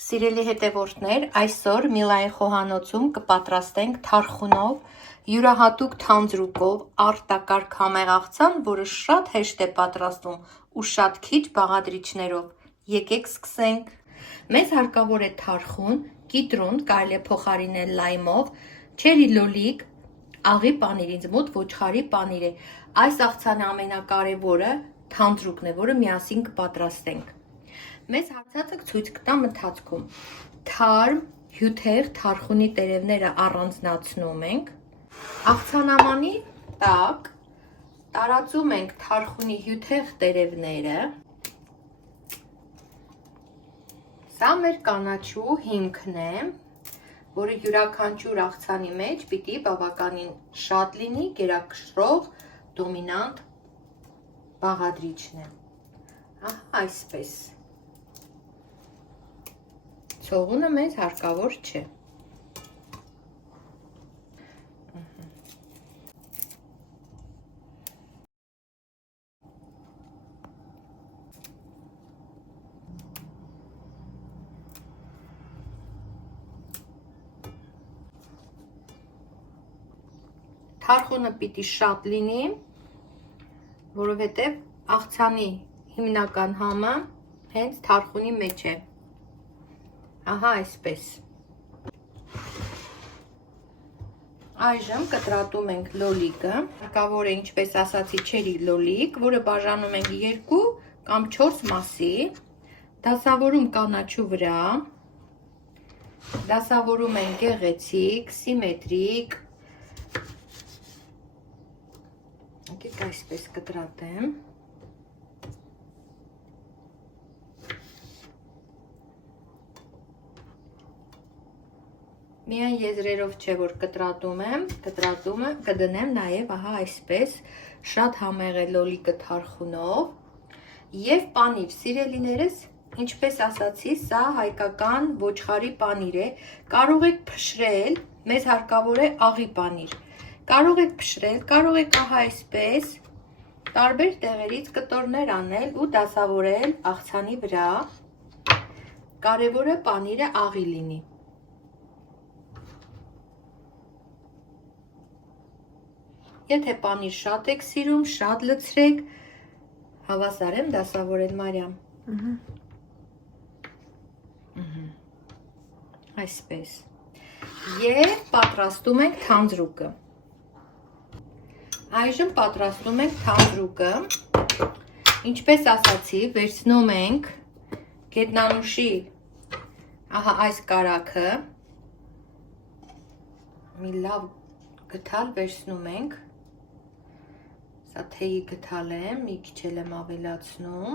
Սիրելի հետևորդներ, այսօր Միլայի խոհանոցում կպատրաստենք թարխունով, յուրահատուկ թանձրուկով արտակարգ համեղաղցան, որը շատ հեշտ է պատրաստվում ու շատ քիչ բաղադրիչներով։ Եկեք սկսենք։ Մեզ հարկավոր է թարխուն, կիտրուն, կարելի է փոխարինել լայմով, չերի լոլիկ, աղի պանիր, ինձ մոտ ոչխարի պանիր է։ Այս աղցանի ամենակարևորը թանձրուկն է, որը միասին կպատրաստենք։ Մեզ հարցածը ցույց կտամ ընթացքում։ Թարմ, հյութեղ թարխունի տերևները առանձնացնում ենք։ Աղցանամանի տակ տարածում ենք թարխունի հյութեղ տերևները։ Սա մեր կանաչու հիմքն է, որը յուրաքանչյուր աղցանի մեջ պիտի բավականին շատ լինի, գերակշռող, դոմինանտ բաղադրիչն է։ Այսպես։ Ցողունը մեզ հարկավոր չէ։ Թարխունը պիտի շատ լինի, որովհետև աղցանի հիմնական համը հենց թարխունի մեջ է։ Այսպես։ Այժմ կտրատում ենք լոլիկը, հարկավոր է, ինչպես ասացի, չերի լոլիկ, որը բաժանում ենք 2 կամ 4 մասի, դասավորում կանաչու վրա, դասավորում ենք գեղեցիկ, սիմետրիկ, այսպես կտրատեմ։ Միայն եզրերով չէ, որ կտրատում եմ, կդնեմ նաև այսպես, շատ համեղ է լոլիկը թարխունով և պանիր, սիրելիներս, ինչպես ասացի, սա հայկական ոչխարի պանիր է, կարող եք փշրել, մեզ հարկավոր է աղի պանիր, կարող եք փշրել, կարող եք այսպես, տարբեր տեղերից կտորներ անել ու դասավորել աղցանի վրա, կարևորը պանիրը աղի լինի։ Եթե պանիր շատ եք սիրում, շատ լցրեք, հավասար եմ դասավորել Մարիամ։ Այսպես։ Եվ պատրաստում ենք թանձրուկը։ Այժմ պատրաստում ենք թանձրուկը։ Ինչպես ասացի, վերցնում ենք գետնանուշի այս կարագը, մի լավ գթալ վերցնում ենք, սա թեյի գթալ եմ, մի քիչ եմ ավելացնում,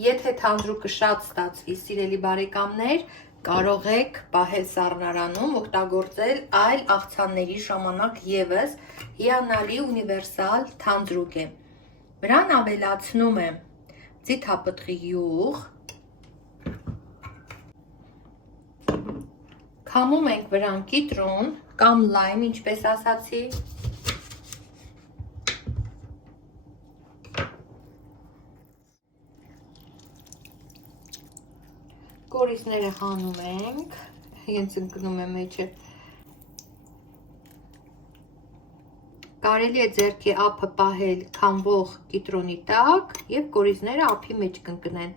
եթե թանձրուկը շատ ստացվի, սիրելի բարեկամներ, կարող եք պահել սառնարանում, օգտագործել այլ աղցանների ժամանակ ևս հիանալի ունիվերսալ թանձրուկ է։ Վրան ավելացնում եմ ձիթապտղի յուղ, քամում ենք վրան կիտրուն կամ լայմ, ինչպես ասացի, կորիզները հանում ենք, հենց ընկնում է մեջը, կարելի է ձեռքի ափը պահել քամվող կիտրոնի տակ և կորիզները ափի մեջ կընկնեն։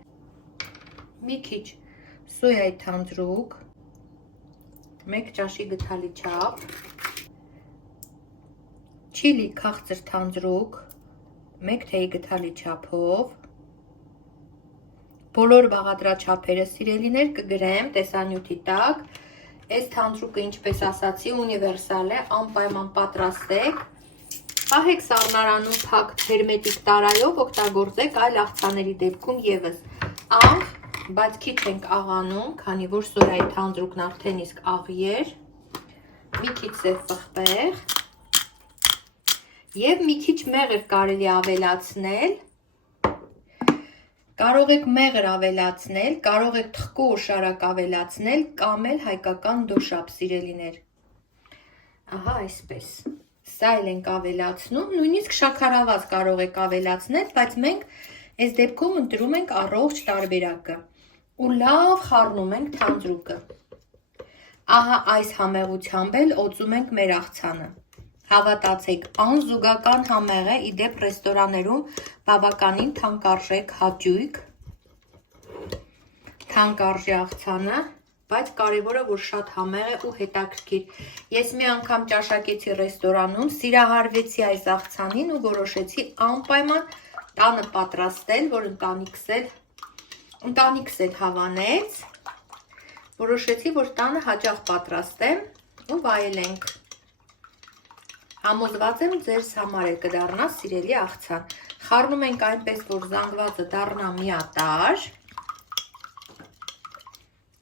Մի քիչ սոյայի թանձրուկ, 1 ճաշի գթալի չափ, չիլի քաղցր թանձրուկ, 1 թեյի գթալի չափով, բոլոր բաղադրաչափերը սիրելիներ կգրեմ տեսանյութի տակ, այս թանձրուկը ինչպես ասացի ունիվերսալ է, անպայման պատրաստեք, պահեք սառնարանում փակ հերմետիկ տարայով, օգտագործեք այլ աղցաների դեպքում ևս, աղ, բայց քիչ ենք աղանում, քանի որ սոյայի թանձրուկն արդեն իսկ աղի էր, մի քիչ սև պղպեղ և մի քիչ մեղր կարելի ավելացնել, կարող եք մեղր ավելացնել, կարող եք թխկու օշարակ ավելացնել կամ էլ հայկական դոշապ սիրելիներ։ Այսպես, սա էլ ենք ավելացնում, նույնիսկ շաքարավազ կարող եք ավելացնել, բայց մենք այս դեպքում ընտրում ենք առողջ տարբերակը։ ու լավ խառնում ենք թանձրուկը։ Ահա այս համեղությամբ էլ օծում ենք մեր աղցանը։ Հավատացեք, անզուգական համեղ է, իդեպ ռեստորաններում բավականին թանկարժեք հաճույք, թանկարժի աղցանը, բայց կարևորը, որ շատ համեղ է ու հետաքրքիր։ Ես մի անգամ ճաշակեցի ռեստորանում, սիրահարվեցի այս աղցանին ու որոշեցի անպայման տանը պատրաստել, որ ընտանիքս էլ հավանեց, որոշեցի, որ տանը հաճախ պատրաստեմ ու վայելենք։ Համոզված եմ, ձեզ համար է կդառնա սիրելի աղցան։ Խառնում ենք այնպես, որ զանգվածը դառնա միատարր։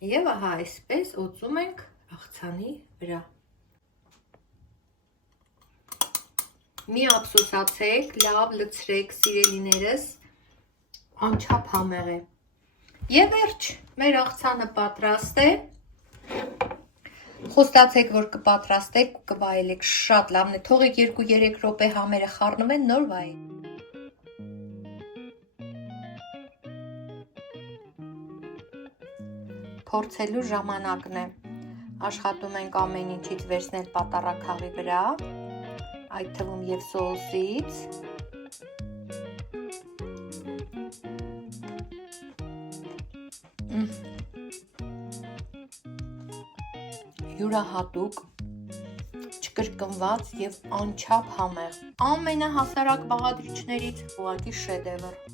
Եվ ահա այսպես օծում ենք աղցանի վրա։ Մի ափսոսացեք, լավ լցրեք, սիրելիներս, անչափ համեղ է։ Եվ վերջ, մեր աղցանը պատրաստ է։ Խոստացեք, որ կպատրաստեք ու կվայելեք, շատ լավն է։ Թողեք 2-3 րոպե համերը խառնվեն, նոր վայելեք։ Փորձելու ժամանակն է։ Աշխատում ենք ամեն ինչից վերցնել պատառաքաղի վրա, այդ թվում և սոուսից։ Յուրահատուկ, չկրկնված և անչափ համեղ։ Ամենահասարակ բաղադրիչներից ուղղակի շեդևր։